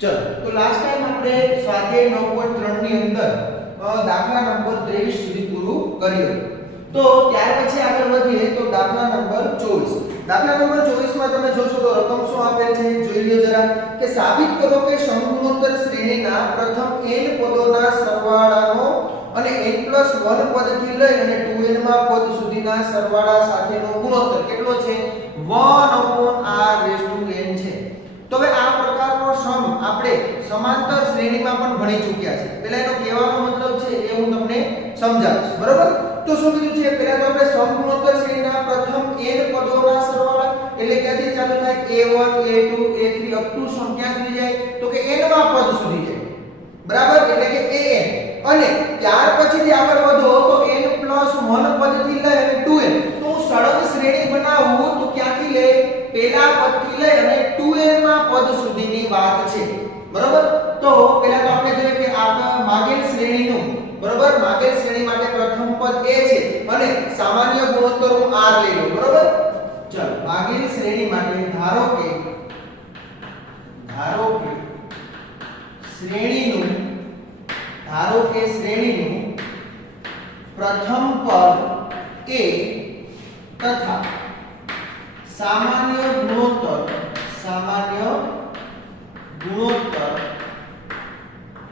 ચલો તો last time આપણે સ્વાધ્યાય 9.3 ની અંદર દાખલા નંબર 23 સુધી પૂરું કર્યું. તો ત્યાર પછી આગળ વધીએ તો દાખલા નંબર 24. દાખલા નંબર 24 માં તમે જોશો તો રકમ શું આપેલ છે જોઈ લો જરા કે સાબિત કરો કે સમગુણોત્તર શ્રેણીના પ્રથમ n પદોના સરવાળાનો અને n+1 પદથી લઈ અને 2n માં પદ સુધીના સરવાળા સાથેનો ગુણોત્તર કેટલો છે 1/r⁴n છે. તો હવે આ પ્રકારનો સમ આપણે સમાંતર શ્રેણીમાં પણ ભણી ચૂક્યા છે. પહેલા એનો કહેવાનો મતલબ છે એ હું તમને સમજાવીશ. બરોબર? તો શું કીધું છે પહેલા તો આપણે સમગુણોત્તર શ્રેણીના પ્રથમ n પદોના સરવાળા એટલે ક્યાંથી ચાલુ થાય a1 a2 a3 up to સમ ક્યાં સુધી જાય તો કે n માં પદ સુધી જાય. બરાબર? એટલે કે an અને ત્યાર પછીથી આગળ વધો તો n+1 પદથી લઈ અને 2n તો હું સળંગ શ્રેણી બનાવું તો ક્યાંથી લે પહેલા પદથી લઈ અને 2n માં પદ સુધીની વાત છે. બરોબર? તો પહેલા તો આપણે જોઈએ કે આપણા માગેલ શ્રેણીનું બરોબર માગેલ શ્રેણી માટે પ્રથમ પદ a છે અને સામાન્ય ગુણોત્તર હું r લઈ લઉં. બરોબર? ચલો માગેલ શ્રેણી માટે ધારો કે શ્રેણીનું પ્રથમ પદ a તથા સામાન્ય ગુણોત્તર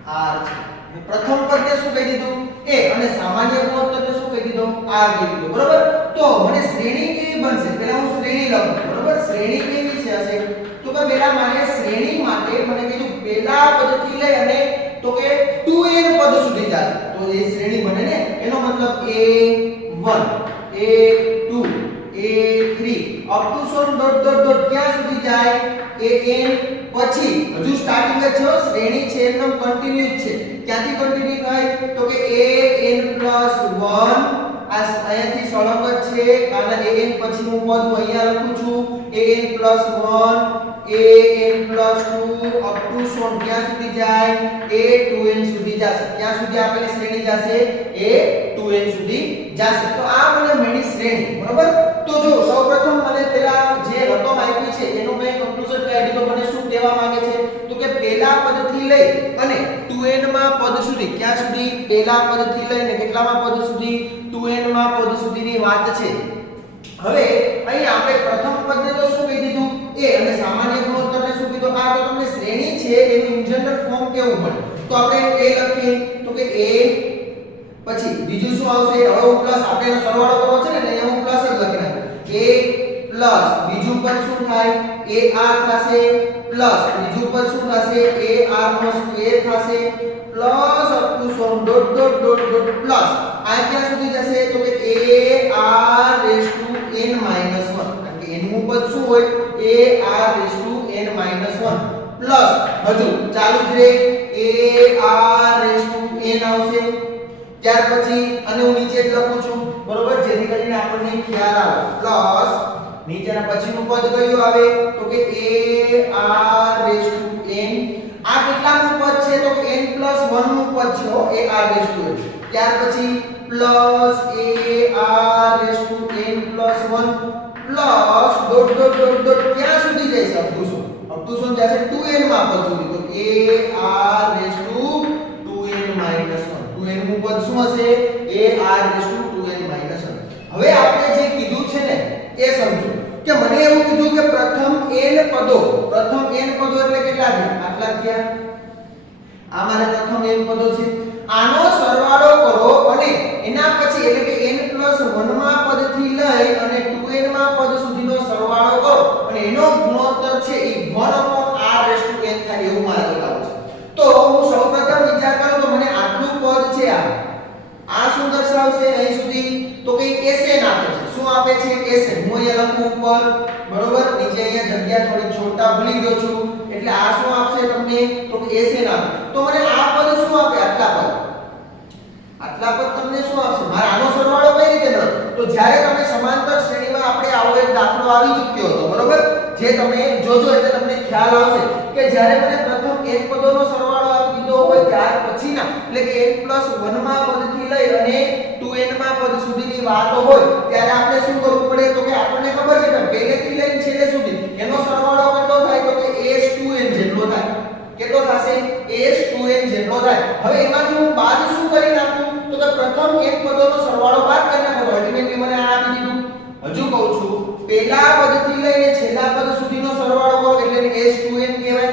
r છે. પ્રથમ પદને શું કહી દીધું a અને સામાન્ય ગુણોત્તરને શું કહી દીધું r કહી દીધું. બરોબર? તો મને શ્રેણી કેવી બનશે પહેલા હું શ્રેણી લખું. બરોબર? શ્રેણી કેવી છે હશે તો કે પહેલા મારે શ્રેણી માટે મને કીધું પહેલા પદથી લઈ અને તો કે 2n પદ સુધી જશે તો એ શ્રેણી બને ને એનો મતલબ a1 a2 a3 up to sum dot dot dot ક્યાં સુધી જાય an પછી હજુ સ્ટાર્ટિંગ જ છે શ્રેણી છે એકદમ કન્ટિન્યુઅસ છે. ક્યાંથી કન્ટિન્યુ થાય તો કે an+1 અહીંયાથી સળંગ જ છે કારણ કે an પછી હું પદ અહીંયા લખું છું an+1 an+2 અપ ટુ સમ ક્યાં સુધી જાય a2n સુધી જશે. ક્યાં સુધી આપેલી શ્રેણી જશે a2n સુધી જશે. તો આ મને મળી શ્રેણી. બરોબર? તો જો સૌપ્રથમ મને પેલા જે રકમ આપી છે એનું મેં કન્ક્લુઝન કાઢી તો મને શું કહેવા માંગે છે તો કે પહેલા પદથી લઈ અને 2n માં પદ સુધી ક્યાં સુધી પહેલા પદથી લઈને કેટલામાં પદ સુધી 2n માં પદ સુધીની વાત છે. હવે અહીં આપણે પ્રથમ પદને તો શું કહી દીધું a અને સામાન્ય ગુણોત્તરને શું કીધું આ તો તમને શ્રેણી છે એનું ઇન જનરલ ફોર્મ કેવું મળે તો આપણે a લખીએ તો કે a પછી બીજું શું આવશે હવે હું પ્લસ આપણે એનો સરવાળો કરવો છે ને એટલે હું પ્લસ જ લખી નાખું a પ્લસ બીજું પદ શું થાય ar થશે પ્લસ બીજું પદ શું થશે ar² થશે plus up to sum dot dot dot dot plus આ ક્યાં સુધી જશે તો કે ar⁴n−1 કારણ કે n નું પદ શું હોય ar⁴n−1 પ્લસ હજુ ચાલુ જ રે ar⁴n આવશે. ત્યાર પછી અને હું નીચે જ લખું છું બરોબર જેથી કરીને આપણને ખ્યાલ આવે પ્લસ નીચેના પછીનું પદ કયું આવે તો કે ar⁴n આ કેટલાનું પદ છે તો કે n+1 નું પદ છે ar⁴n. ત્યાર પછી plus ar⁴n+1 plus dot dot dot dot ક્યાં સુધી જશે અપ ટુ સમ જશે 2n માં પદ સુધી તો ar⁴2n−1 2n નું પદ શું હશે ar⁴2n−1. હવે આપણે જે કીધું છે ને એ સમજો કે મને એવું કીધું કે પ્રથમ n પદો એટલે કેટલા છે આટલા થયા આ મારે પ્રથમ n પદો છે આનો સરવાળો કરો અને એના પછી એટલે કે n+1 માં પદથી લઈ અને 2n માં પદ સુધીનો સરવાળો કરો અને એનો ગુણોત્તર છે એ 1/r⁴n થાય એવું મારે બતાવવું છે. તો હું સૌપ્રથમ વિચાર કરું તો મને આટલું પદ છે આ શું દર્શાવશે અહીં સુધી તો કે Sn આપે છે. શું આપે છે Sn હું અહીંયા લખું ઉપર બરોબર નીચે અહીંયા જગ્યા થોડી છોટા ભૂલી ગયો છું એટલે આ શું આપશે તમને તો કે Sn આપે. તો મને આ પદ શું આપે આટલા પદ તમને શું આપશે મારે આનો સરવાળો કઈ રીતે મળે તો જ્યારે તમે સમાંતર શ્રેણીમાં આપણે આવો એક દાખલો આવી ચૂક્યો હતો બરોબર જે તમે જોજો એટલે તમને ખ્યાલ આવશે કે જ્યારે મને પ્રથમ n પદોનો સરવાળો આપી દીધો હોય ત્યાર પછીના એટલે કે n+1 માં પદથી લઈ અને 2n માં પદ સુધીની વાતો હોય ત્યારે આપણે શું કરવું પડે તો કે આપણને ખબર છે કે પહેલેથી લઈને છેલ્લે સુધી એનો સરવાળો કેટલો થાય તો કે s2n જેટલો થાય. કેટલો હવે એમાંથી હું બાદ શું કરી નાખું તો કે પ્રથમ n પદોનો સરવાળો બાદ કરી નાખો અલ્ટિમેટલી મને આ આપી દીધું હજુ કહું છું પહેલા પદથી લઈને છેલ્લા પદ સુધીનો સરવાળો કરો એટલે કે s2n કહેવાય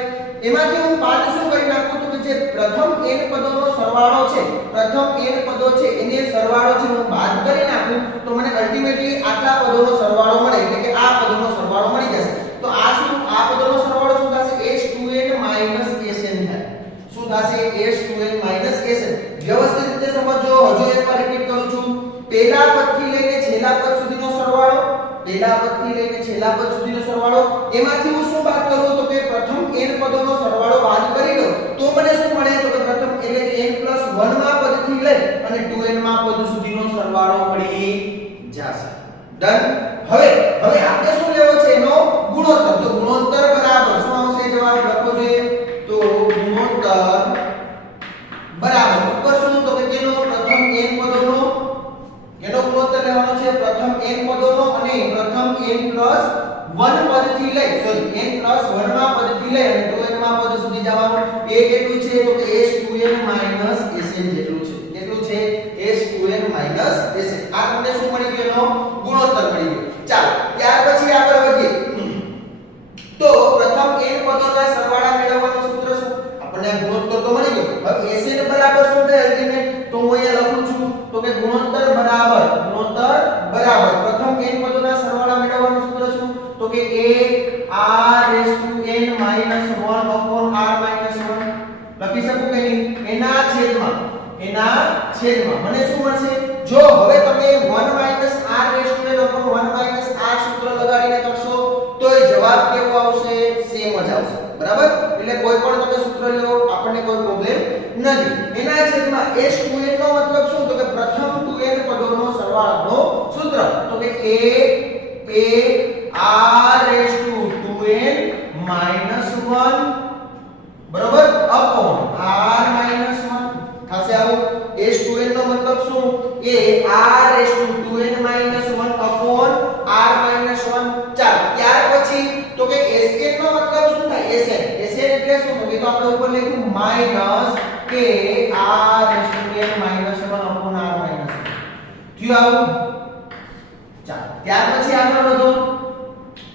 એમાંથી હું બાદ શું કરી નાખું તો કે જે પ્રથમ n પદોનો સરવાળો છે પ્રથમ n પદો છે એને સરવાળો છે હું બાદ કરી નાખું તો મને અલ્ટિમેટલી આટલા પદોનો સરવાળો મળે એટલે કે આ પદોનો સરવાળો મળી જશે તો આ શું આ પદોનો સરવાળો શું થશે s2n sn થાય શું થશે s2n sn વ્યવસ્થિત રીતે સમજો હજુ એકવાર રિપીટ કરું છું પહેલા પદથી લઈને છેલ્લા પદ સુધીનો સરવાળો પહેલા પદથી લઈને છેલ્લા પદ સુધીનો સરવાળો એમાંથી હું શું બાદ કરું તો કે પ્રથમ n પદોનો સરવાળો બાદ કરી દો તો મને શું મળે તો કે પ્રથમ એટલે કે n+1 માં પદથી લઈ અને 2n માં પદ સુધીનો સરવાળો મળી જશે ડન હવે આપણે શું લેવો છે એનો ગુણોત્તર તો ગુણોત્તર બરાબર શું આવશે જવાબ લખો જોઈએ તો ગુણોત્તર બરાબર ઉપર શું તો કે કેનો પ્રથમ n પદોનો કેનો ગુણોત્તર લેવાનો છે પ્રથમ n પદોનો અને પ્રથમ n+1 પદથી લઈ સોરી n+1 માં પદથી લઈ અને 2n માં પદ સુધી જવાનું એ કેટલું છે તો કે s2n sn જેટલું છે કેટલું છે s2n sn આ તમને શું મળી ગયું એનો ગુણોત્તર મળી ગયો ચાલો ત્યાર પછી આગળ વધીએ તો પ્રથમ n પદોના સરવાળા મેળવવાનું સૂત્ર શું આપણને ગુણોત્તર તો મળી ગયો હવે sn બરાબર શું થાય અલ્ટિમેટ તો હું અહીંયા લખું છું તો કે ગુણોત્તર બરાબર પ્રથમ n પદોના સરવાળા મેળવવાનું સૂત્ર શું તો કે a r n 1/r 1 લખી શકું કે નહીં એના છેદમાં મને શું મળશે જો હવે તમે 1 r n 1 r સૂત્ર લગાડીને કરશો તો એ જવાબ કેવો આવશે સેમ જ આવશે બરાબર એટલે કોઈ પણ તમે સૂત્ર લો આપણને કોઈ પ્રોબ્લેમ નથી એના છેદમાં s2n નો મતલબ શું તો કે પ્રથમ 2n પદોનો સરવાળાનો સૂત્ર તો કે a r2n 1 બરોબર અપોન r 1 થશે આવું s2n નો મતલબ શું એ r2n 1 અપોન r 1 ચાલો ત્યાર પછી તો કે sn નો મતલબ શું થાય sn એટલે શું તો કે તો આપણે ઉપર લખ્યું માઈનસ કે r2n 1 અપોન r 1 થયું આવું ચાલો ત્યાર પછી આગળ વધો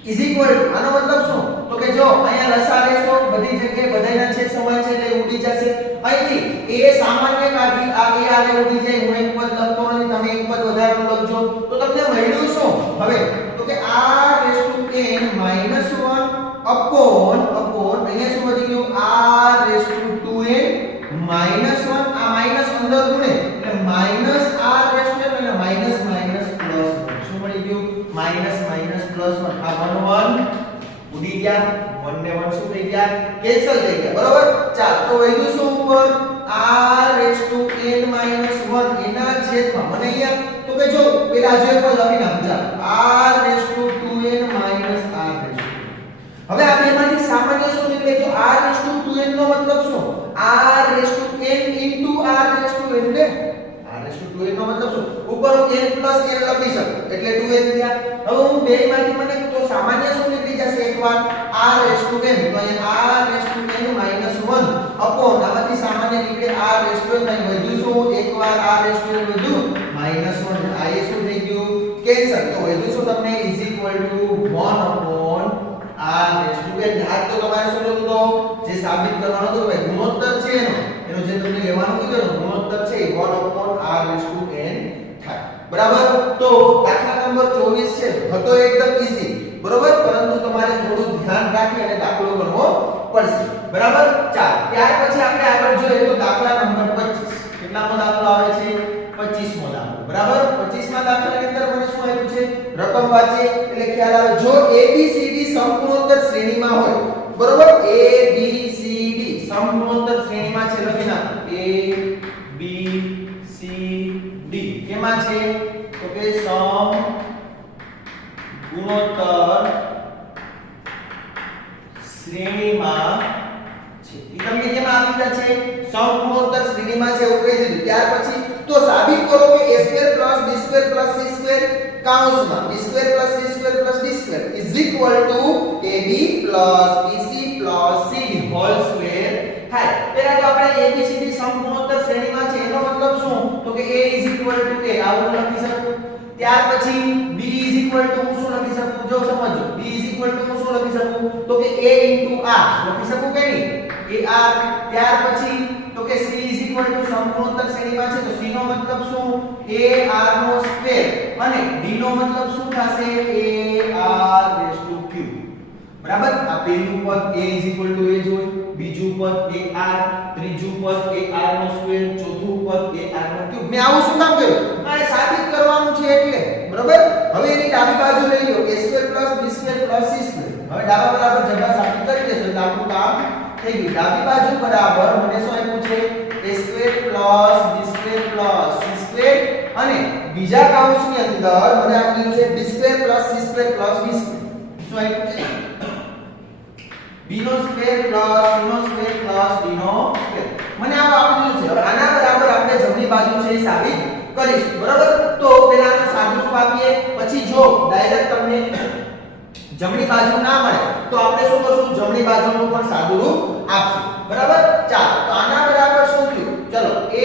ઇઝ ઇક્વલ ટુ આનો મતલબ શું તો કે જો અહીંયા લસા લેશો બધી જગ્યાએ બધાયના છેદ સમાન છે એટલે ઉડી જશે અહીંથી a સામાન્ય કાઢી આ a આને ઉડી જાય હું એક પદ લખતો નથી તમે એક પદ વધારે લખજો તો તમને મળ્યું શું હવે તો કે r(n - 1 અપોન અહીંયા શું વધી ગયું r(2n - 1 આ માઈનસ અંદર ગુણે એટલે માઈનસ r(n) અને માઈનસ માઈનસ પ્લસ શું મળી ગયું માઈનસ માઈનસ પ્લસ 1 આ 1 1 ઉડી ગયા 1 ને 1 શું થઈ ગયા કેન્સલ થઈ ગયા બરોબર ચાલ તો વધ્યું શું ઉપર r(n - 1 એના છેદમાં મને અહીંયા તો કે જો પેલા જે પર લખી નાખો ચાલ r(2n - r) હવે આપણે એમાંથી સામાન્ય શું નીકળે તો r(2n) નો મતલબ શું r(n * r(n) ને r(2n) નો મતલબ શું ઉપર હું n + n લખી શકું એટલે 2n થયા હવે હું બે માંથી મને તો સામાન્ય શું નીકળી જશે એકવાર r(n) તો અહીંયા r(n - 1 અપોન આમાંથી સામાન્ય નીકળે r(n) અહીં વધ્યું શું એકવાર r(n) વધ્યું -1 આ એ શું થઈ ગયું કેન્સલ તો વધ્યું શું તમને = 1 અપોન r(n) આ તો તમારે શું લેવું તો જે સાબિત કરવાનું હતું ભાઈ ગુણોત્તર છે એનો જે તમને લેવાનું કીધું ગુણોત્તર છે 1 અપોન r(n) થાય બરાબર તો દાખલા નંબર 24 છે હતો એકદમ ઈઝી બરોબર પરંતુ તમારે થોડું ધ્યાન રાખી અને દાખલો કરવો પડશે બરાબર ચાલ ત્યાર પછી આપણે આગળ જોઈએ તો દાખલા નંબર 25 કેટલામો દાખલો આવે છે 25મો દાખલો બરાબર 25મા દાખલાની અંદર મને શું આપ્યું છે રકમ વાંચીએ એટલે ખ્યાલ આવે જો ABCD સમગુણોત્તર શ્રેણીમાં હોય બરોબર ABCD સમગુણોત્તર શ્રેણીમાં છે લખી નાખો ABCD કેમાં છે તો કે સમગુણોત્તર શ્રેણીમાં છે ઈ તમને કેમ આપેલા છે સમગુણોત્તર શ્રેણીમાં છે એવું કહી દીધું ત્યાર પછી તો સાબિત કરો કે a² + b² + c² કૌંસમાં b² + c² + d² = ab + bc + cd whole square થાય પહેલા તો આપણે abcd સમગુણોત્તર આવું લખી શકું. ત્યાર પછી b હું શું લખી શકું? જો સમજો, b હું શું લખી શકું? તો કે a r લખી શકું કે નહીં? ar. ત્યાર પછી તો કે c સમકોણોત્તર શ્રેણીમાં છે તો c નો મતલબ શું? ar નો સ્ક્વેર અને d નો મતલબ શું થશે? ar⁵q. બરાબર. આ પહેલું પદ a a જોઈ, બીજું પદ ar, ત્રીજું પદ ar નો સ્ક્વેર, ચોથું પદ ar નો ક્યુબ. મેં આવું શું કામ કર્યું? આ સાબિત કરવાનું છે એટલે. બરાબર. હવે એની ડાબી બાજુ લઈ લો a² + b² + c². હવે ડાબા બરાબર જમણા સાબિત કરી દેશો એટલે આપણું કામ થઈ ગયું. ડાબી બાજુ બરાબર મને શું આપ્યું છે? a² + b² + c² અને બીજા કૌંસની અંદર મને આપ્યું છે b² + c² + d². શું આપ્યું છે? b² + c² + d². મને આવું આપેલું છે. હવે આના બરાબર આપણે જમણી બાજુ છે એ સાબિત કરીશું. બરાબર. તો પહેલા આનું સાદુરૂપ આપીએ, પછી જો ડાયરેક્ટ તમને જમણી બાજુ ના મળે તો આપણે શું કરશું? જમણી બાજુનું પણ સાદુરૂપ આપશું. બરાબર. ચાલો તો આના બરાબર શું થયું? ચલો a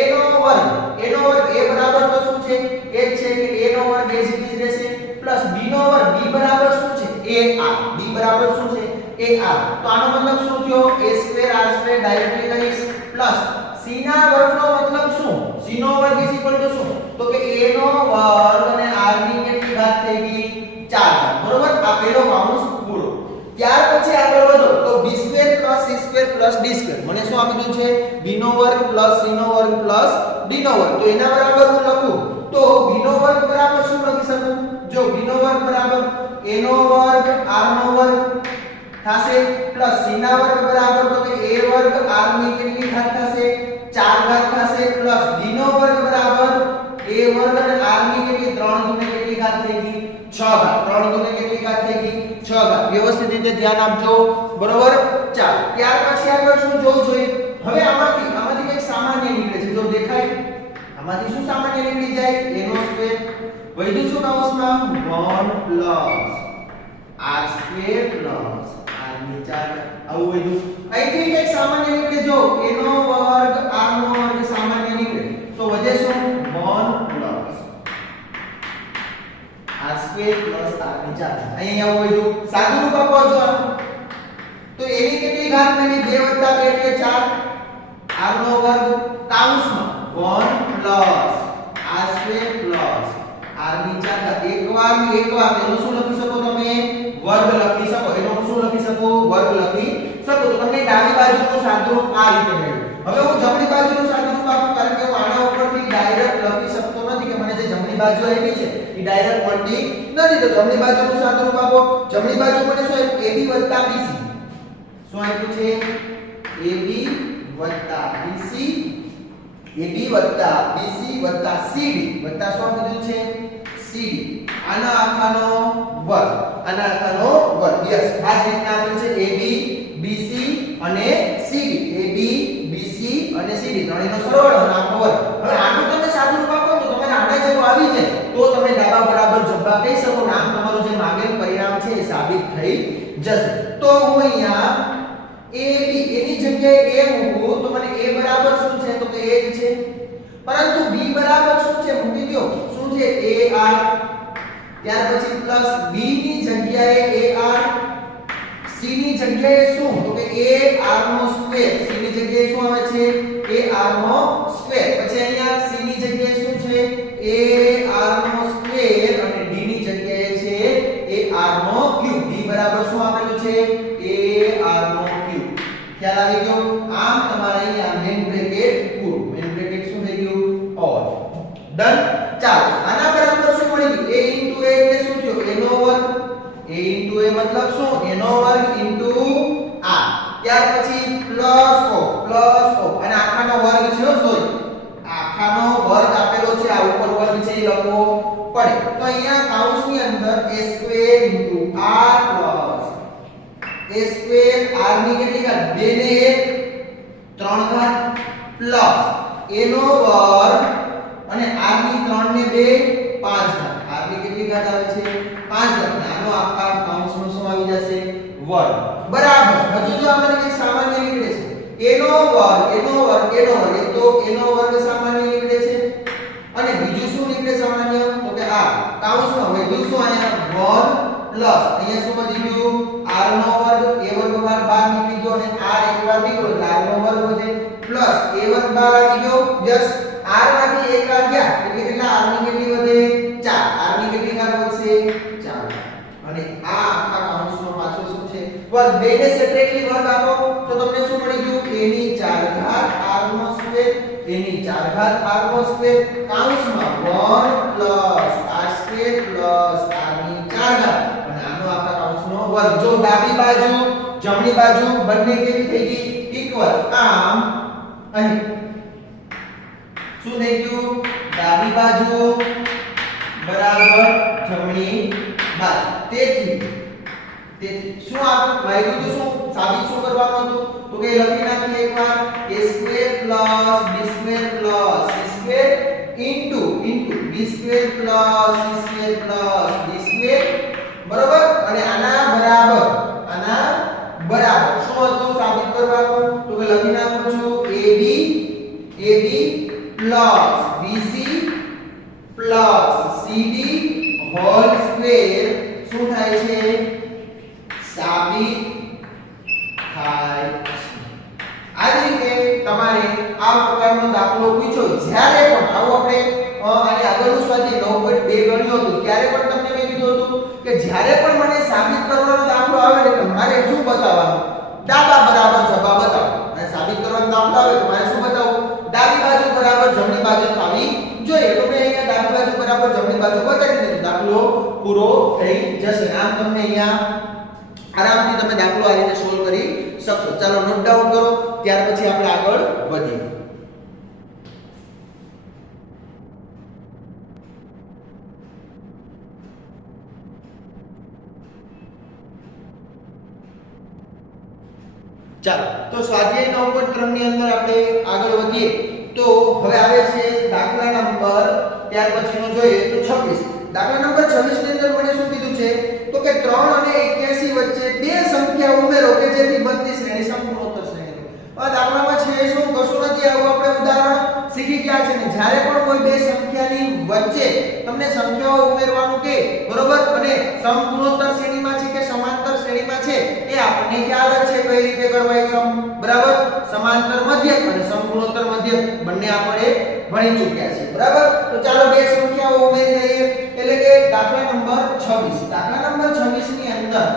બરાબર તો શું છે? એ જ છે કે a નો વર્ગ એ જ રહેશે પ્લસ b નો વર્ગ. b બરાબર શું છે? ar. b બરાબર શું છે? ar. તો આનો મતલબ શું થયો? a²r² ડાયરેક્ટલી કહીશ પ્લસ c ના વર્ગનો મતલબ શું? c નો વર્ગ શું? તો કે a નો વર્ગ અને r ની કેટલી ઘાત થઈ ગઈ? 4 ઘાત. બરોબર. આ પહેલો કૌંસ પૂરો. ત્યાર પછી આગળ વધો તો b² + c² + d². મને શું આપેલું છે? b નો વર્ગ + c નો વર્ગ + d નો વર્ગ. તો એના બરાબર હું લખું તો b નો વર્ગ બરાબર શું લખી શકું? જો b નો વર્ગ બરાબર a નો વર્ગ r નો વર્ગ થશે પ્લસ c ના વર્ગ બરાબર તો કે a વર્ગ r ની કેટલી ઘાત થશે? 4 ઘાત થશે પ્લસ d નો વર્ગ બરાબર a વર્ગ અને r ની કેટલી 3 દુને કેટલી ઘાત થઈ ગઈ? 6 ઘાત. 3 દુને કેટલી ઘાત થઈ ગઈ? 6 ઘાત. વ્યવસ્થિત રીતે ધ્યાન આપજો. બરોબર. ચાલો ત્યાર પછી આગળ શું જોવું જોઈએ? હવે આમાંથી કંઈક સામાન્ય નીકળે છે. જો દેખાય આમાંથી શું સામાન્ય નીકળી જાય? a નો સ્ક્વેર વધ્યું શું કૌંસમાં? 1 + r² + r ની 4 આવું વધ્યું. અહીંથી કંઈક સામાન્ય નીકળે. જો a નો વર્ગ r નો વર્ગ સામાન્ય નીકળે તો વધે શું? 1 + r² + r ની 4. અહીંયા આવું વધ્યું. સાદુરૂપ આપો છો તો એની કેટલી ઘાત મળી? 2 + 2 એટલે 4. r નો વર્ગ કૌંસમાં 1 + r² + r ની 4 એકવાર એનો શું લખી શકો તમે? વર્ગ લખી શકો. એનો શું લખી શકો? વર્ગ લખી શકો. તો તમને ડાબી બાજુનું સાદુરૂપ આ રીતે મળ્યું. હવે હું જમણી બાજુનું સાદુરૂપ આપું કારણ કે હું આના ઉપરથી ડાયરેક્ટ લખી શકતો નથી કે મને જે જમણી બાજુ આવી છે એ ડાયરેક્ટ મળતી નથી. તો જમણી બાજુનું સાદુરૂપ આપો. જમણી બાજુ મને શું આપ્યું? ab + bc. શું આપ્યું છે? ab + bc + cd વત્તા શું કીધું છે? cd. આના આખાનો વર્ગ. યસ. આ જ રીતના આપેલ છે ab bc અને cd. ab bc અને cd ત્રણેયનો સરવાળો અને આખો વર્ગ. હવે આનું તમે સાદુરૂપ આપો તો તમારે આના જેવું આવી જાય તો તમે ડાબા બરાબર જવાબ કહી શકો. આમ તમારું જે માંગેલ પરિણામ છે એ સાબિત થઈ જશે. તો હું અહીંયા ab એની જગ્યાએ a મૂકું તો મને a બરાબર શું છે? તો કે a જ છે. પરંતુ b બરાબર શું છે? મૂકી દો. શું છે? ar. ત્યાર પછી પ્લસ b ની જગ્યાએ ar, c ની જગ્યાએ શું? તો કે ar નો સ્ક્વેર. c ની જગ્યાએ શું આવે છે? ar નો સ્ક્વેર. પછી અહીંયા c ની જગ્યાએ શું છે? ar નો સ્ક્વેર અને d ની જગ્યાએ છે ar નો ક્યુબ. d બરાબર શું આપેલું છે? ar નો ક્યુબ. ખ્યાલ આવી ગયો? આમ તમારે અહીંયા મેઇન બ્રેકેટ પૂરું. મેઇન બ્રેકેટ શું થઈ ગયું? ઓર. ડન. ચાલો આના બરાબર શું મળી ગયું? a * a એટલે શું થયું? a નો વર્ગ. a * a મતલબ શું? a નો વર્ગ * r. ત્યાર પછી પ્લસ ઓફ અને આખાનો વર્ગ છે. સોરી, આખાનો વર્ગ આપેલો છે. આ ઉપર વર્ગ છે એ લખવો પડે. તો અહીંયા કૌંસની અંદર a² * r a² r ની કેટલી ઘાત? 2 ને 1 3 ઘાત પ્લસ a નો વર્ગ અને r ની 3 ને 2 5 ઘાત. r ની કેટલી ઘાત આવે છે? 5 ઘાત. આનો આખા કૌંસમાં શું આવી જશે? વર્ગ. બરાબર. હજુ જો આપણે એક સામાન્ય નીકળે છે a નો વર્ગ. એક તો a નો વર્ગ સામાન્ય નીકળે છે અને બીજું શું નીકળે સામાન્ય? કાઉન્સમાં વધ્યું શું અહીંયા 1 પ્લસ અહીંયા શું વધી ગયું r નો વર્ગ a વર્ગ બહાર નીકળી ગયો અને r એકવાર નીકળ્યો એટલે r નો વર્ગ વધે પ્લસ a વર્ગ બહાર આવી ગયો યસ r માંથી 1 આ ગયા એટલે કેટલા r ની કેટલી વધે 4 r ની કેટલી ઘાત વધશે 4 અને આ આખા કાઉન્સનો પાછો શું છે વર્ગ બેને સેપરેટલી વર્ગ આપો તો તમને શું મળી ગયું a ની 4 ઘાત r નો સ્ક્વેર a ની 4 ઘાત r નો સ્ક્વેર કાઉન્સમાં 1 plus r square plus r ની 4 ઘાત અને આનો આખા કાઉન્સનો વર્ગ જો ડાબી બાજુ જમણી બાજુ બંને કેવી થઈ ગઈ ઇક્વલ આમ અહીં શું થઈ ગયું ડાબી બાજુ બરાબર જમણી બાજુ તેથી શું આપણે માહિતી તો શું સાબિત શું કરવાનું હતું તો કે લખી નાખીએ એકવાર a square plus b square plus c square into b square plus c square plus d square બરોબર અને આના બરાબર શું હતું સાબિત કરવાનું તો કે લખી નાખું છું ab plus bc plus cd whole square શું થાય છે સાબિત થાય છે આ જ રીતે તમારે આ પ્રકારનો દાખલો પૂછો જ્યારે પણ આવો આપણે આની આગળનું સ્વાધ્યાય 9.2 ગણ્યો હતો ત્યારે પણ તમને મેં કીધું હતું કે જ્યારે પણ મને સાબિત કરવાનો દાખલો આવે ને તો મારે શું બતાવવાનું ડાબા બરાબર જવાબ બતાવો અને સાબિત કરવાનો દાખલો આવે તો મારે શું બતાવવું ડાબી બાજુ બરાબર જમણી બાજુ થવી જોઈએ તો મેં અહીંયા ડાબી બાજુ બરાબર જમણી બાજુ બતાવી દીધું દાખલો પૂરો થઈ જશે આમ તમને અહીંયા આરામથી તમે દાખલો આ રીતે સોલ્વ કરી શકશો ચાલો નોટ ડાઉન કરો ત્યાર પછી આપણે આગળ વધીએ ચાલો તો સ્વાધ્યાય 9.3 ની અંદર આપણે આગળ વધીએ તો હવે આવે છે દાખલા નંબર ત્યાર પછીનો જોઈએ તો 26 દાખલા નંબર 26 ની અંદર મને શું કીધું છે તો કે 3 અને 81 વચ્ચે બે સંખ્યા ઉમેરો કે જેથી બનતી શ્રેણી સંપૂર્ણોત્તર શ્રેણી આ દાખલામાં છે શું કશું નથી આવું આપણે ઉદાહરણ શીખી ગયા છે ને જ્યારે પણ કોઈ બે સંખ્યાની વચ્ચે તમને સંખ્યાઓ ઉમેરવાનું કે બરોબર અને સંપૂર્ણોત્તર શ્રેણીમાં છે કે સમાંતર શ્રેણીમાં છે એ આપણને ખ્યાલ જ છે કઈ રીતે કરવા એ બરાબર સમાંતર મધ્યક અને સંપૂર્ણોત્તર મધ્યક બંને આપણે ભણી ચૂક્યા છે બરાબર તો ચાલો બે સંખ્યાઓ ઉમેરી લઈએ એટલે કે દાખલા નંબર 26 દાખલા નંબર 26 ની અંદર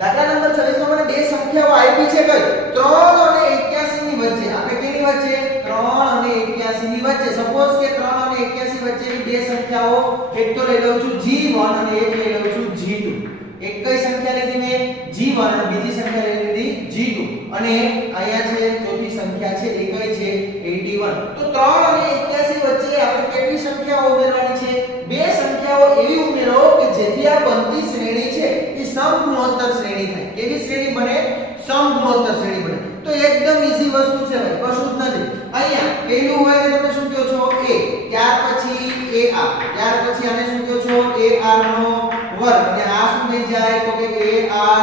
દાખલા નંબર 26 માં મને બે સંખ્યાઓ આપી છે કઈ 3 અને 81 ની વચ્ચે આપણે કેની વચ્ચે 3 અને 81 ની વચ્ચે સપોઝ કે 3 અને 81 વચ્ચેની બે સંખ્યાઓ એક તો લઈ લઉં છું g1 અને એક લઈ લઉં છું g2 એક કઈ સંખ્યા લીધી મેં g1 અને બીજી સંખ્યા લઈ લીધી g2 અને અહીંયા છે ચોથી સંખ્યા છે એ કઈ છે 81 તો 3 અને 81 વચ્ચે આપણે કેટલી સંખ્યાઓ ઉમેરવાની છે બે સંખ્યાઓ એવી ઉમેરો કે જેથી આ બનતી શ્રેણી છે એ સમગુણોત્તર શ્રેણી થાય કેવી શ્રેણી બને સમગુણોત્તર શ્રેણી બને તો એકદમ ઈઝી વસ્તુ છે ભાઈ કશું જ નથી અહીંયા પહેલું હોય તો તમે શું કહો છો a ત્યાર પછી ar ત્યાર પછી આને શું કહો છો ar નો વર્ગ અને આ શું થઈ જાય તો કે ar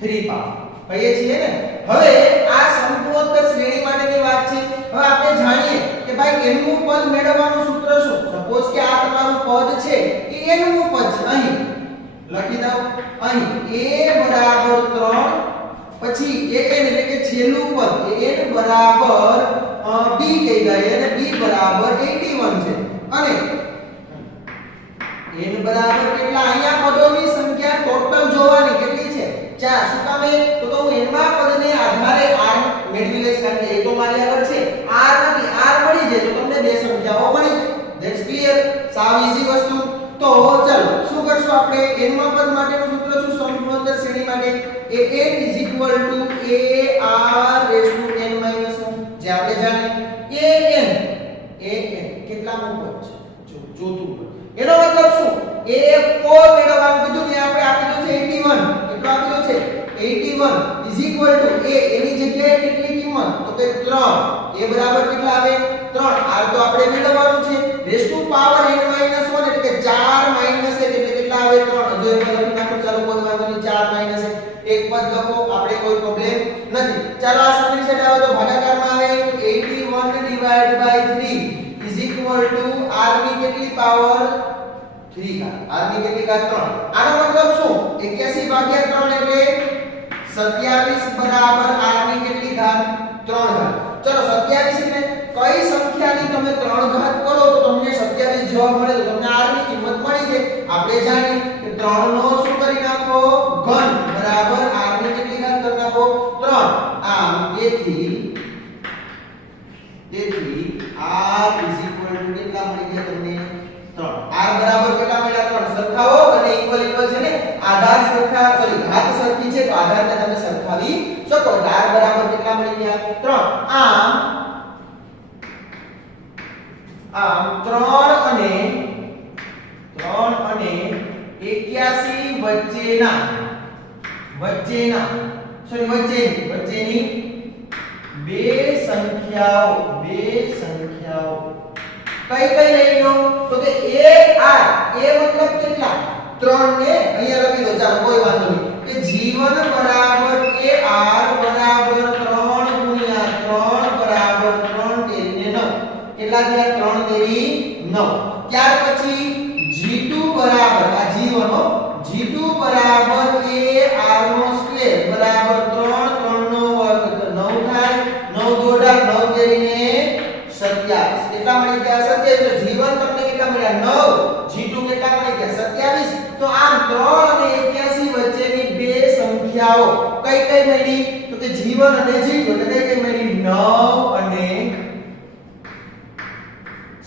3 પાવર કહીએ છીએ ને હવે આ સંપૂર્ણોત્તર શ્રેણી માટેની વાત છે હવે આપણે જાણીએ કે ભાઈ n નું પદ મેળવવાનું સૂત્ર શું સપોઝ કે આ તમારું પદ છે એ n નું પદ છે અહીં લખી દઉં અહીં a બરાબર 3 પછી an એટલે કે છેલ્લું પદ an બરાબર b કહી દઈએ અને b બરાબર 81 છે અને n બરાબર કેટલા અહીંયા પદોની સંખ્યા ટોટલ જોવાની કેટલી છે 4 શું કામ તો હું n માં પદને આધારે r મેળવી લઈશ કારણ કે એ તો મારી આગળ છે r નથી r મળી જાય તો તમને બે સંખ્યાઓ મળી જાય ધેટ્સ ક્લિયર સાવ ઈઝી વસ્તુ તો ચલો શું કરશું આપણે n માં પદ માટેનું સૂત્ર શું સંપૂર્ણોત્તર શ્રેણી માટે an ar n 1 જે આપણે જાણીએ an કેટલામું પદ છે ચોથું પદ એનો મતલબ શું a4 મેળવવાનું કીધું ને આપણે આપેલું છે 81 કેટલું આપેલું છે 81 a એની જગ્યાએ કેટલી કિંમત તો કે 3 a બરાબર કેટલા આવે 3 r તો આપણે મેળવવાનું છે રેઝ ટુ પાવર n 1 એટલે કે 4 1 એટલે કેટલા આવે 3 જો એટલે લખી નાખો ચાલો કોઈ વાંધો નહીં 4 1 એક પદ લખો આપણે કોઈ પ્રોબ્લેમ નથી ચાલો આ સામેની સાઈડ આવે તો ભાગાકારમાં આવે 81 / 4 divide by 3 is equal to r ની કેટલી પાવર 3 ઘાત r ની કેટલી ઘાત 3 આનો મતલબ શું 81 ભાગ્યા 3 એટલે 27 બરાબર r ની કેટલી ઘાત 3 ઘાત ચલો 27 એટલે કઈ સંખ્યાની તમે 3 ઘાત કરો તો તમને 27 જવાબ મળે તો તમને r ની કિંમત મળી જાય આપણે જાણીએ કે 3 નો શું કરી નાખો ઘન બરાબર r ની કેટલી ઘાત કરી નાખો 3 આમ તેથી r કેટલા મળી ગયા તમને 3 r બરાબર કેટલા મળ્યા 3 સરખાવો અને ઇક્વલ છે ને આધાર સરખા સોરી ઘાત સરખી છે તો આધારને તમે સરખાવી શકો r બરાબર કેટલા મળી ગયા 3 આમ 3 અને 81 વચ્ચેની બે સંખ્યાઓ કઈ લઈ લો તો કે a મતલબ કેટલા 3 ને અહીંયા લખી દો ચાલો કોઈ વાંધો નહીં કે g1 બરાબર ar બરાબર 3 ગુણ્યા 3 બરાબર 3 તેરીને 9 કેટલા થયા 3 તેરી 9 ત્યાર પછી g2 બરાબર આ g1 g2 બરાબર ar નો સ્ક્વેર બરાબર 3 3 નો વર્ગ તો 9 થાય 9 દોઢા 9 તેરીને 27 કેટલા મળી ગયા 27 તો g1 તમને કેટલા મળ્યા 9 g2 કેટલા મળી ગયા 27 તો આમ 3 અને 81 વચ્ચેની બે સંખ્યાઓ કઈ મળી તો કે g1 અને g2 એટલે કઈ મળી 9 અને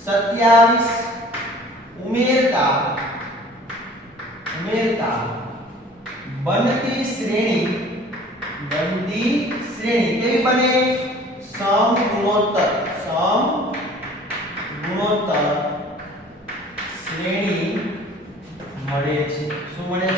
27 ઉમેરતા બનતી શ્રેણી કેવી બને સમગુણોત્તર શ્રેણી મળે છે શું મળે છે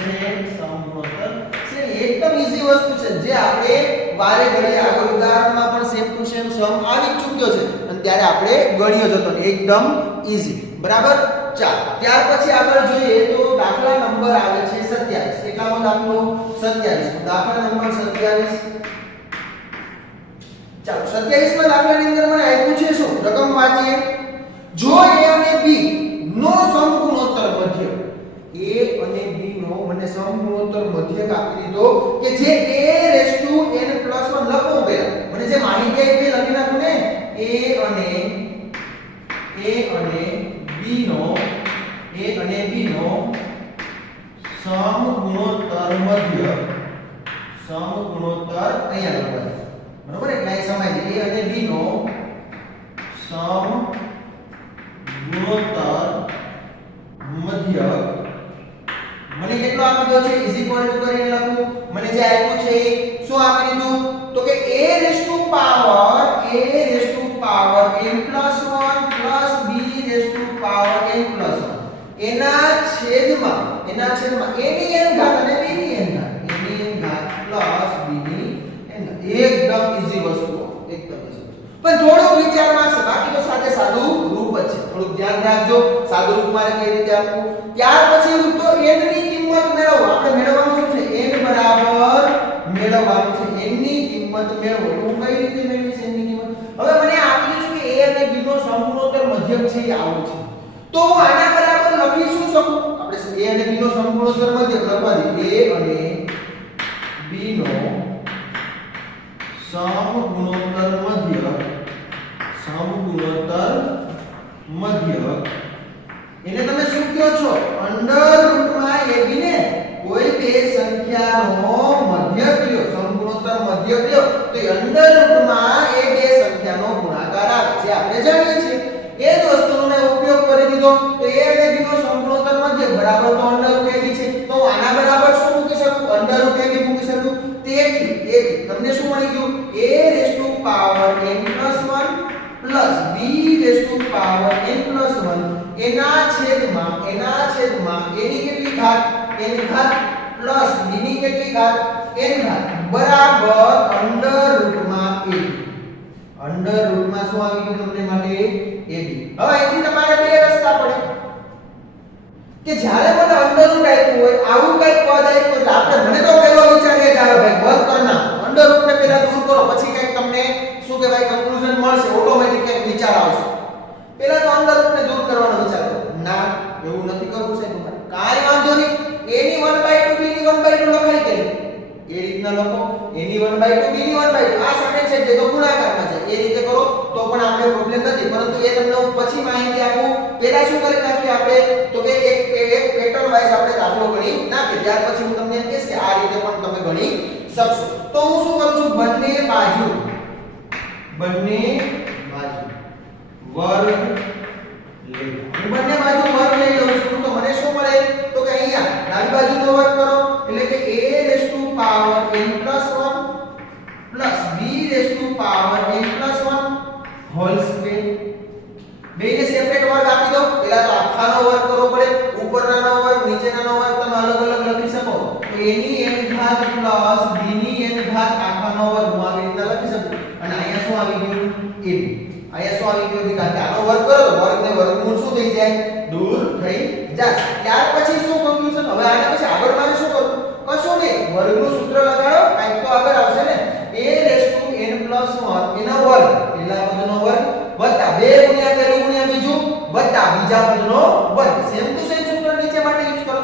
સમગુણોત્તર શ્રેણી એકદમ ઈઝી વસ્તુ છે જે આપણે વારે ઘડીએ આગળ ઉદાહરણમાં પણ સેમ ટુ સેમ સમ આવી ચૂક્યો છે અને ત્યારે આપણે ગણ્યો જ હતો એકદમ ઈઝી બરાબર ચાલ ત્યાર પછી આગળ જોઈએ તો દાખલા નંબર આવે છે 27 કેટલામો દાખલો 27 દાખલા નંબર 27 ચાલો 27 માં દાખલાની અંદર મને આપ્યું છે શું રકમ વાંચીએ જો a અને b નો સમગુણોત્તર મધ્યક a અને b નો મને સમગુણોત્તર મધ્યક આપી દીધો કે જે a n + 1 લખો પહેલા મને જે માહિતી આપી લખી નાખો ને a અને b નો સમગુણોત્તર મધ્યક અહીંયા લખવાનું બરોબર એટલે અહીં સમાઈ જાય a અને b નો સમગુણોત્તર મધ્યક મને કેટલો આપી દો છે ઇઝ ઇક્વલ ટુ કરીને લખું મને જે આપ્યું છે શું આપી દીધું તો કે a raise to power n + 1 + b raise to power n + 1 એના છેદમાં a ની n ઘાત અને b ની n ઘાત પ્લસ b ની n ઘાત એકદમ ઈઝી વસ્તુ પણ થોડું વિચારમાં છે બાકી તો સાથે સાદું રૂપ જ છે થોડું ધ્યાન રાખજો સાદું રૂપ મારે કઈ રીતે આપવું ત્યાર પછી તો n ની કિંમત મેળવો આપણે મેળવવાનું શું છે n બરાબર મેળવવાનું છે n ની કિંમત મેળવો હું કઈ રીતે મેળવીશ n ની કિંમત હવે મને આપી દીધું કે a અને b નો સમગુણોત્તર મધ્યક છે એ આવું છે તો હું આના બરાબર લખી શું શકું આપણે a અને b નો સમગુણોત્તર મધ્યક લખવા દઈએ a અને b નો સમગુણોત્તર મધ્યક એને તમે શું કહો છો અંડરરૂટમાં ab ને કોઈ બે સંખ્યાનો મધ્યક લ્યો સમગુણોત્તર મધ્યક લ્યો તો અંડરરૂટમાં એ બે સંખ્યાનો ગુણાકાર આવે છે આપણે જાણીએ છીએ એ જ વસ્તુનો મેં ઉપયોગ કરી દીધો તો a અને b નો સમગુણોત્તર મધ્યક બરાબર તો અંડરરૂટ ab છે તો આના બરાબર શું મૂકી શકું અંડરરૂટ ab મૂકી શકું તેથી તમને શું મળી ગયું a raise to power n + 1 plus b raise to power n + 1 એના છેદમાં a ની કેટલી ઘાત n ઘાત પ્લસ b ની કેટલી ઘાત n ઘાત બરાબર અંડરરૂટમાં a અંડરરૂટમાં શું આવી ગયું તમને માટે ab હવે અહીંથી તમારે બે રસ્તા પડે કે જ્યારે મને અંડરરૂટ આપ્યું હોય આવું કઈ પદ આપ્યું એટલે આપણે મને તો પહેલો વિચાર એ જ આવે ભાઈ વર્ગ કરના અંડરરૂટ ને પહેલા દૂર કરો પછી કઈક તમને શું કહેવાય કન્ક્લુઝન મળશે ઓટોમેટિક કઈક વિચાર વિચાર આવશે. પહેલા તો અંદર રૂપને દૂર કરવાનો વિચાર કરો. ના, એવું નથી કરવું છે તમારે. કાઈ વાંધો નહીં. a ની 1/2 b ની 1/2 લખાય કે એ રીતના લખો. a ની 1/2 b ની 1/2 આ સામે છે જે તો ગુણાકારમાં છે. એ રીતે કરો તો પણ આપણે પ્રોબ્લેમ નથી, પરંતુ એ તમને હું પછી માહિતી આપું. પહેલા શું કરી નાખીએ આપણે તો કે એક પેટર્ન વાઇઝ આપણે દાખલો ગણી નાખીએ. ત્યાર પછી હું તમને એમ કહીશ કે આ રીતે પણ તમે ગણી શકશો. તો હું શું કરું છું, બંને બાજુ વર્ગ લઈ લઉં. હું બંને બાજુ વર્ગ લઈ લઉં છું તો મને શું મળે તો કે અહીંયા ડાબી બાજુનો વર્ગ કરો એટલે કે a n + 1 plus b n + 1 whole square. બેને સેપરેટ વર્ગ આપી દો. પહેલા તો આખાનો વર્ગ કરવો પડે. ઉપરનો વર્ગ નીચેનાનો વર્ગ તમે અલગ અલગ લખી શકો. તો a ની n ઘાત પ્લસ b ની n ઘાત આખાનો વર્ગ હું આવી રીતે લખી શકું. અને અહીંયા શું આવી ગયું, ab. અહીંયા શું આવી ગયું, કારણ કે આનો વર્ગ કરો તો વર્ગને વર્ગમૂળ શું થઈ જાય, દૂર થઈ જશે. ત્યાર પછી શું કન્ક્લુઝન, હવે આના પછી આગળ મારે શું કરવું, કશું નહીં, વર્ગનું સૂત્ર લગાડો, કાંઈક તો આગળ આવશે ને. a n + 1 એનો વર્ગ, પહેલા પદનો વર્ગ વત્તા 2 ગુણ્યા પહેલું ગુણ્યા બીજું વત્તા બીજા પદનો વર્ગ. સેમ ટુ સેમ સૂત્ર નીચે માટે યુઝ કરો.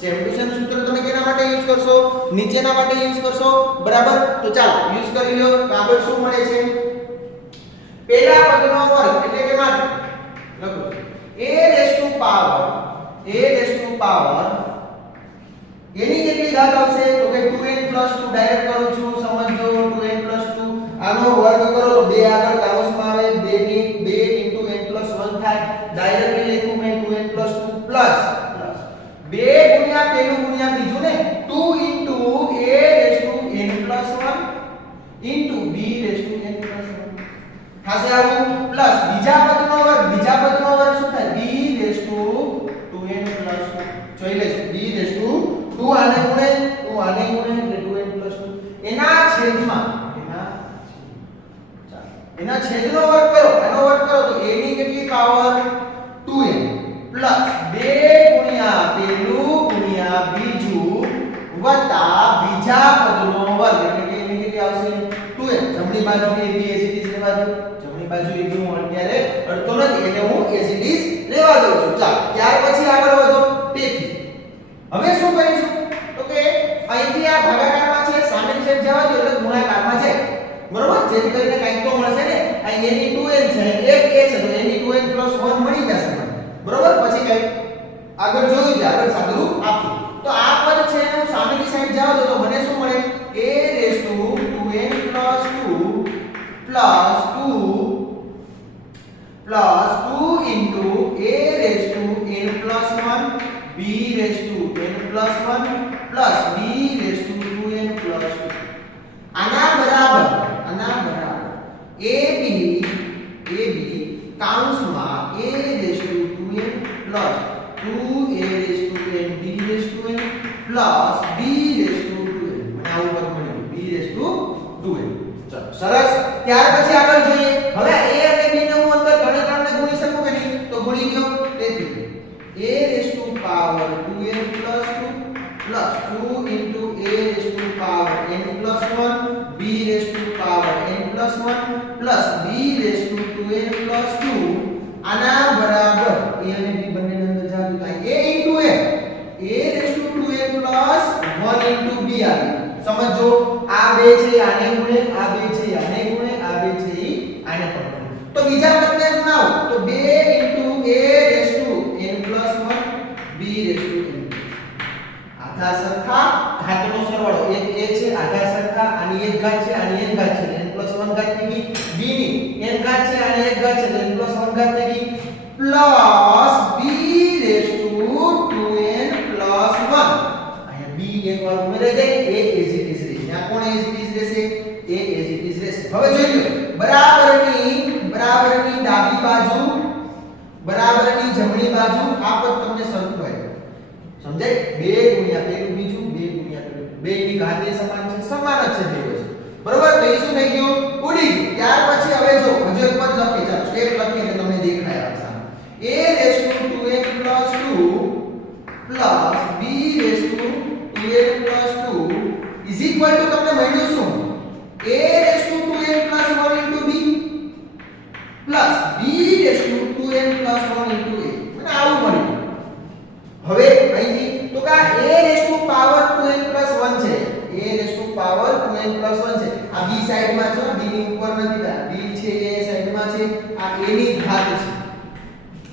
સેમ ટુ સેમ સૂત્ર તમે કેના માટે યુઝ કરશો, નીચેના માટે યુઝ કરશો, બરાબર. તો ચાલો યુઝ કરી લ્યો. આગળ શું મળે છે, પહેલા પદનો વર્ગ એટલે કે માત્ર લખો a પાવર એની કેટલી ઘાત આવશે તો કે 2n + 2 ડાયરેક્ટ કરું છું, સમજો 2n + 2 આનો વર્ગ કરો તો 2 આગળ કાઉન્સમાં આવે, 2 * n + 1 થાય. ડાયરેક્ટલી લખું મેં 2n + 2 પ્લસ 2 ગુણ્યા પહેલું ગુણ્યા બીજું ને 2 * a n + 1 * b n + 1 થાશે આવું, પ્લસ બીજા પદનો વર્ગ શું થાય, b 2n + 2 જોઈ લેજો, b 2 આને ગુણે એટલે 2n + 2 એના છેદમાં એના છેદનો વર્ગ કરો, એનો વર્ગ કરો તો a ની કેટલી પાવર 2n પ્લસ 2 ગુણ્યા પહેલું ગુણ્યા બીજું વત્તા બીજા પદનો વર્ગ એટલે કે એની કેટલી આવશે 2n. જમણી બાજુ a b as it is લેવા દો. જમણી બાજુ a b હું અત્યારે અડતો નથી એટલે હું as it is લેવા દઉં છું. ચાલો ત્યાર પછી આગળ વધો. તેથી હવે શું કરીશું તો કે અહીંથી આ ભાગાકારમાં છે, સામેની સાઈડ જવા દો એટલે ગુણાકારમાં જાય, બરોબર. જેથી કરીને કંઈક તો મળશે ને. અહીં a ની 2n છે, એક a છે તો a ની 2n + 1 મળી જશે મને, બરોબર. પછી કંઈક આગળ જોયું છે, આગળ સાદુરૂપ આપશું. તો આ પદ છે હું સામેની સાઈડ જવા દો તો મને શું મળે, a 2n + 2 plus 2 plus 2 into a n + 1 b n + 1 plus b 2n + 2 આના બરાબર ab કાઉન્સમાં a 2n plus 2a n b n plus b 2n મને આવું પદ મળ્યું b 2n. ચલો સરસ. ત્યાર પછી આગળ જોઈએ. હવે a અને b ને હું અંદર ત્રણે ગુણી શકું કે નહીં, તો ગુણી દો. તેથી a 2n + 2 plus 2 into a n + 1 b n + 1 plus b 2n + 2 આના બરાબર a અને b બંને અંદર જાતું થાય a into a 2n + 1 into b આવી. સમજો આ બે છે આને ગુણે, આ બે છે આને ગુણે, આ બે છે આને પણ ગુણે. તો બીજા પદને ગુણાવો તો 2 into a n + 1 b n. આધા સરખા ઘાતનો સરવાળો, એક a છે આધા સરખા, આની એક ઘાત છે આની એક ઘાત છે n + 1 ઘાત થઈ ગઈ, b ની n ઘાત છે આની એક ઘાત છે n + 1 ઘાત થઈ ગઈ પ્લસ b 2n + 1. અહીંયા b એક વાર ઉમેરાઈ જાય, a as it is રહેશે. ત્યાં કોણ as it is રહેશે, a as it is રહેશે. હવે જોઈ લો, બરાબરની ડાબી બાજુ બરાબરની જમણી બાજુ આ પદ તમને સરખું આવે, સમજાય. 2 ગુણ્યા પહેલું બીજું 2 ગુણ્યા પહેલું, બેની ઘાત એ સમાન છે, સમાન જ છે બે વસ્તુ, બરોબર. તો એ શું થઈ ગયું, ઉડી ગયું. ત્યાર પછી હવે જો હજુ એક પદ લખી, ચાલો સ્ટેપ લખી એટલે તમને દેખાય આ સામે. a 2n + 2 plus b 2n + 2 is equal two તમને મળ્યું શું, a 2n + 1 * b plus b માં છે આ a ની ઘાત છે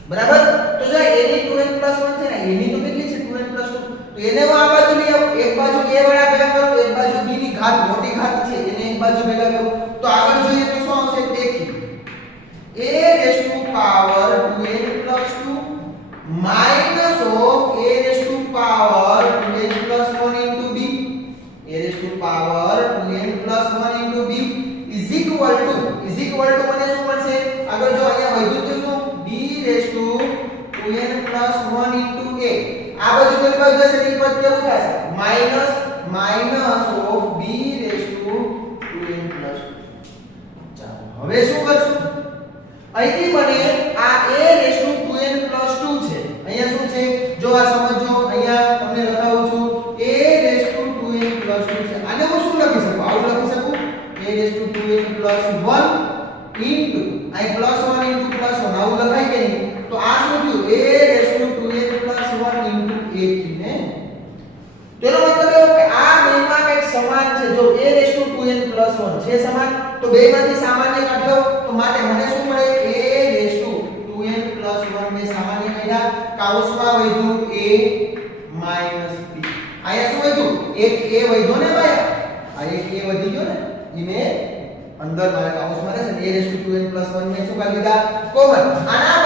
બરાબર તો જો a ની 2n + 1 છે ને a ની તો કેટલી છે 2n + 2 તો એને હું આ બાજુ લઈ આવું એક બાજુ a વાળા ભેગા કરું એક બાજુ b ની ઘાત મોટી ઘાત છે એને એક બાજુ ભેગા કરું તો આગળ જોઈએ તો શું આવશે તેથી a⁻2n + 2 minus of a⁻2n + 1 into b a⁻2n + 1 into b is equal to મને શું મળશે આગળ જો અહીંયા વધ્યું તો શું b⁻2n + 1 into a આ બાજુ કોઈ બાજુ જશે તો પદ કેવું થશે માઈનસ of b⁻2n + 2 ચાલો હવે શું કરશું અહીંથી મને આ a⁻2n + 2 છે અહીંયા શું છે જો આ સમજો અહીંયા તમને લખાવું છું a⁻2n + 2 છે આને હું શું લખી શકું આવું લખી શકું a⁻2n + 1 into અહીં +1 into +1 આવું લખાય કે નહીં તો આ શું થયું a⁻2n + 1 into a થી ને તેનો મતલબ એવો કે આ બેમાં કંઈક સમાન છે જો a⁻2n + 1 છે સમાન તો બેમાંથી સામાન્ય કાઢો તો માટે મને શું મળે a⁻2n + 1 બે સામાન્ય કાઢ્યા કૌંસમાં વધ્યું a - b આયા શું વધ્યું એક a વધ્યો ને ભાઈ આ એક a વધી ગયો ને ઈને અંદર મારા કૌંસમાં રહેશે a⁻2n + 1 મે શું કરી લીધા કોમન આના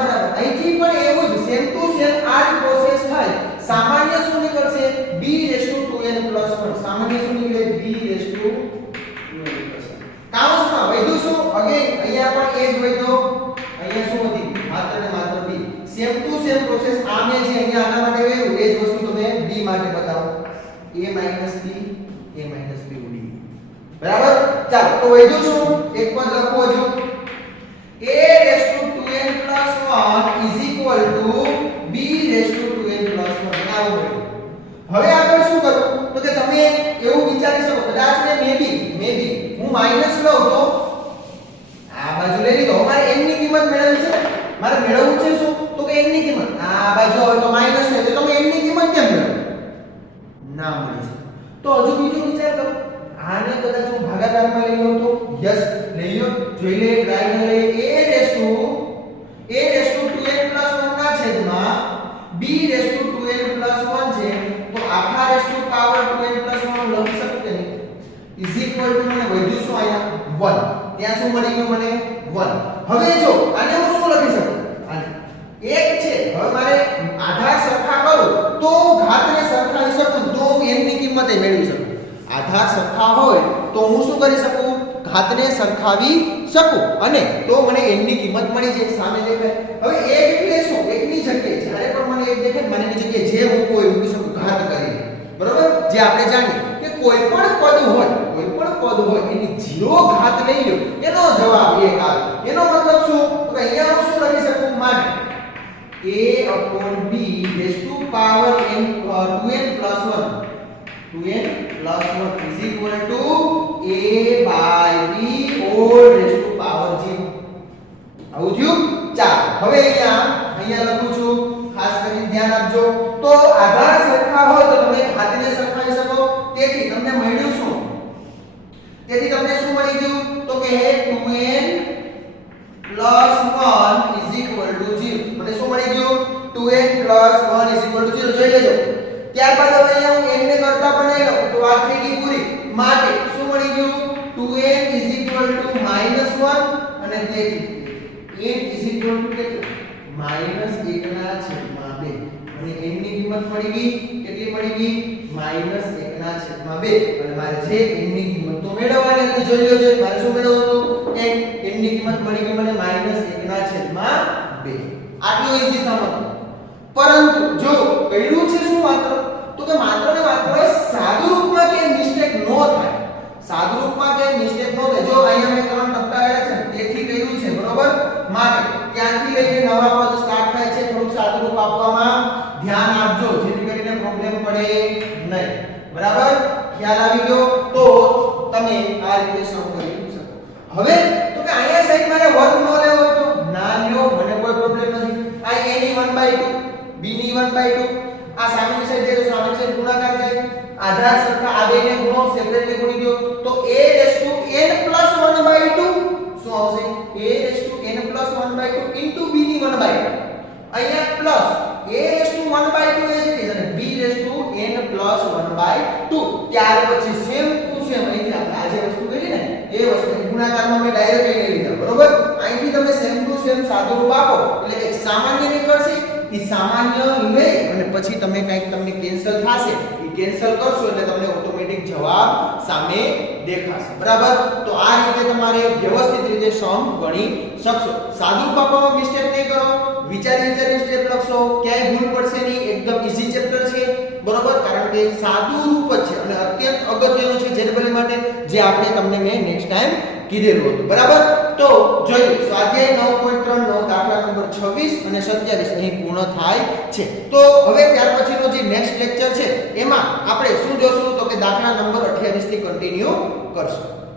બરાબર અહીંથી પણ એવું જ સેમ ટુ સેમ આ જ પ્રોસેસ થાય સામાન્ય શું નીકળશે b⁻2n + 1 સામાન્ય શું નીકળે b⁻2n + 1 કૌંસમાં વધ્યું શું અગેન અહીંયા પણ a જ વધ્યો અહીંયા શું હતી માત્ર ને માત્ર b same to same process આ મે છે અહીંયા આના માટે વેરું એ જ વસ્તુ તમે b માટે બતાવો a - b ઉડી બરાબર ચાલો તો વધ્યું શું એક પદ લખવું હજુ a⁻2n + 1 = b⁻2n + 1 બનાવો હવે આગળ શું કરું તો કે તમે એવું વિચારી શકો કદાચ ને મેબી હું માઈનસ લઉં તો આ બાજુ લઈ લીધો મારે n ની કિંમત મેળવવી છે મારે મેળવવું છે શું તો કે n ની કિંમત આ બાજુ હોય તો માઈનસ છે તો તમે n ની કિંમત કેમ મેળવો ના મળી છે તો હજુ બીજો વિચાર કરો આને કદાચ હું ભાગાકારમાં લઈ લઉં તો યસ લઈ લો જોઈ લે ટ્રાય કરી લે a⁻2n + 1 ના છેદમાં b⁻2n + 1 છે તો આખા રેસ્ટુ પાવર 2n + 1 લખી શકું કે નહીં ઇઝ ઇક્વલ ટુ મને વધ્યું શું આયા 1 ત્યાં શું મળી ગયું મને 1 હવે જો આને હું શું લખી શકું આને 1 છે હવે મારે આધાર સરખા કરું તો ઘાતને સરખાવી શકું તો હું n ની કિંમત મેળવી શકું આધાર સરખા હોય તો હું શું કરી શકું ઘાતને સરખાવી શકું અને તો મને n ની કિંમત મળી જાય સામે દેખાય હવે 1 એટલે શું 1 ની જગ્યાએ જ્યારે પણ મને 1 દેખાય મને એની જગ્યાએ જે મૂકવું હોય મૂકી શકું ઘાત કરીને બરોબર જે આપણે જાણીએ કે કોઈ પણ પદ હોય એની 0 ઘાત લઈ લો એનો જવાબ 1 આવે એનો મતલબ શું તો અહીંયા હું શું લખી શકું માટે a/b n 2n + 1 2n + 1 is equal to a/b whole raised to power 0 આવું થયું ચાલો હવે અહીંયા લખું છું ખાસ કરીને ધ્યાન આપજો તો આધાર સરખા હોય તો તમે ઘાતને સરખાવી શકો તેથી તમને મળ્યું શું તેથી તમને શું મળી ગયું તો કે 2n + 1 is equal to 0 મને શું મળી ગયું 2n + 1 is equal to 0 જોઈ લેજો ત્યારબાદ હવે અહીંયા હું n ને કરતા બનાવી લઉં તો આ થઈ ગઈ પૂરી માટે શું મળી ગયું 2n is equal to -1 અને તેથી n is equal to કેટલું -1/2 અને n ની કિંમત મળી ગઈ કેટલી મળી ગઈ -1/2 અને મારે જે n ની કિંમત તો મેળવવાની હતી જોઈ લેજો મારે શું મેળવવું હતું n ની કિંમત મળી ગઈ મને -1/2 આટલું ઈઝી સમજો પરંતુ જો કર્યું છે શું માત્ર તો કે માત્ર ને માત્ર સાદુ રૂપમાં કે મિસ્ટેક ન થાય સાદુ રૂપમાં કે મિસ્ટેક ન થાય જો અહીંયા મેં 3 ટપકા કર્યા છે તેથી કર્યું છે બરોબર માટે ત્યાંથી લઈને નવા પદ સ્ટાર્ટ થાય છે થોડું સાદુ રૂપ આપવામાં ધ્યાન આપજો જેથી કરીને પ્રોબ્લેમ પડે નહીં બરાબર ખ્યાલ આવી ગયો તો તમે આ રીતે સોલ્વ કરી શકો હવે તો કે અહીંયા સાઈડ મારે વર્ગ ન લેવો તો ના લ્યો મને કોઈ પ્રોબ્લેમ નથી આ a ની 1/2 b ની 1/2 આ સામેની સાઈડ જે તો સામેની સાઈડ ગુણાકાર થાય આધાર સરખા આ બેને ગુણો સેપરેટલી ગુણી દો તો a⁻n + 1/2 શું શું આવશે a n + 1/2 b ની 1/2 અહીંયા પ્લસ a 1/2 એ છે કે અને b n + 1/2 ત્યાર પછી સેમ ટુ સેમ અહીંથી આપણે આ જે વસ્તુ કરી ને એ વસ્તુ ગુણાકારમાં મેં ડાયરેક્ટ લઈ લીધા બરોબર અહીંથી તમે સેમ ટુ સેમ સાદુરૂપ આપો એટલે એક સામાન્ય નીકળશે એ સામાન્ય લઈ અને પછી તમે કંઈક તમને કેન્સલ થશે એ કેન્સલ કરશો એટલે તમને ઓટોમેટિક જવાબ સામે દેખાશે બરાબર તો આ રીતે તમારે વ્યવસ્થિત રીતે સમ ગણી શકશો સાદુરૂપ આપવામાં મિસ્ટેક નહીં કરો વિચારી સ્ટેપ લખશો ક્યાંય ભૂલ પડશે નહીં એકદમ ઈઝી ચેપ્ટર છે બરોબર કારણ કે સાદુરૂપ જ છે અને અત્યંત અગત્યનું છે જેનેબલ માટે જે આપણે તમને મેં નેક્સ્ટ ટાઈમ કીધેલું હતું બરાબર તો જોઈએ સ્વાધ્યાય 9.3 દાખલા નંબર 26 અને 27 અહીં પૂર્ણ થાય છે તો હવે ત્યાર પછીનો જે નેક્સ્ટ લેક્ચર છે એમાં આપણે શું જોશું તો કે દાખલા નંબર 28 થી કન્ટિન્યુ કરશું